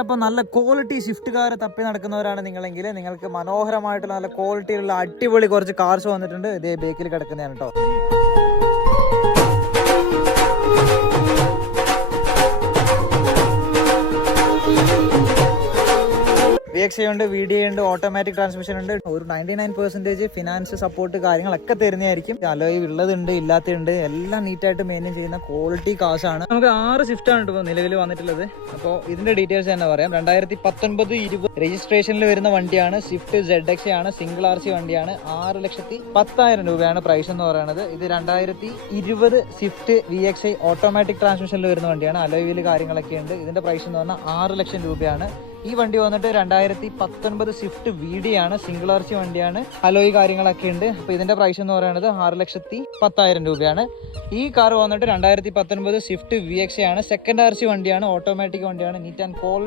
അപ്പോൾ നല്ല quality Swift car തപ്പി നടക്കുന്നവരാണ് നിങ്ങളെങ്കിൽ നിങ്ങൾക്ക് മനോഹരമായിട്ടുള്ള നല്ല ക്വാളിറ്റിയിലുള്ള അടിപൊളി കുറച്ച് കാർസ് വന്നിട്ടുണ്ട്. ഇതേ ബേക്കിൽ കിടക്കുന്നതാണ് കേട്ടോ. VXI ഉണ്ട്, VDI ഉണ്ട്, ഓട്ടോമാറ്റിക് ട്രാൻസ്മിഷൻ ഉണ്ട്. ഒരു 99% ഫിനാൻസ് സപ്പോർട്ട് കാര്യങ്ങളൊക്കെ തരുന്നതായിരിക്കും. അലോയ് ഉള്ളതുണ്ട്, ഇല്ലാത്തതുണ്ട്, എല്ലാം നീറ്റായിട്ട് മെയിൻറ്റെയിൻ ചെയ്യുന്ന ക്വാളിറ്റി കാശാണ്. നമുക്ക് 6 സ്വിഫ്റ്റ് ആണ് ഇപ്പോൾ നിലവിൽ വന്നിട്ടുള്ളത്. അപ്പോൾ ഇതിന്റെ ഡീറ്റെയിൽസ് തന്നെ പറയാം. 2019-20 രജിസ്ട്രേഷനിൽ വരുന്ന വണ്ടിയാണ്. സ്വിഫ്റ്റ് ZX ആണ്, സിംഗിൾ RC വണ്ടിയാണ്. 6,10,000 രൂപയാണ് പ്രൈസ് എന്ന് പറയുന്നത്. ഇത് 2020 സ്വിഫ്റ്റ് VXI ഓട്ടോമാറ്റിക് ട്രാൻസ്മിഷനിൽ വരുന്ന വണ്ടിയാണ്. അലോയ് വീല് കാര്യങ്ങളൊക്കെ ഉണ്ട്. ഇതിന്റെ പ്രൈസ് എന്ന് പറഞ്ഞാൽ 6 ലക്ഷം രൂപയാണ്. ഈ വണ്ടി വന്നിട്ട് 2019 സ്വിഫ്റ്റ് VDI ആണ്, സിംഗിൾ RC വണ്ടിയാണ്. അലോയ് കാര്യങ്ങളൊക്കെ ഉണ്ട്. അപ്പോൾ ഇതിന്റെ പ്രൈസ് എന്ന് പറയുന്നത് 6,10,000 രൂപയാണ്. ഈ കാർ വന്നിട്ട് 2019 സ്വിഫ്റ്റ് VXI ആണ്, സെക്കൻഡ് RC വണ്ടിയാണ്, ഓട്ടോമാറ്റിക് വണ്ടിയാണ്. Neat and quality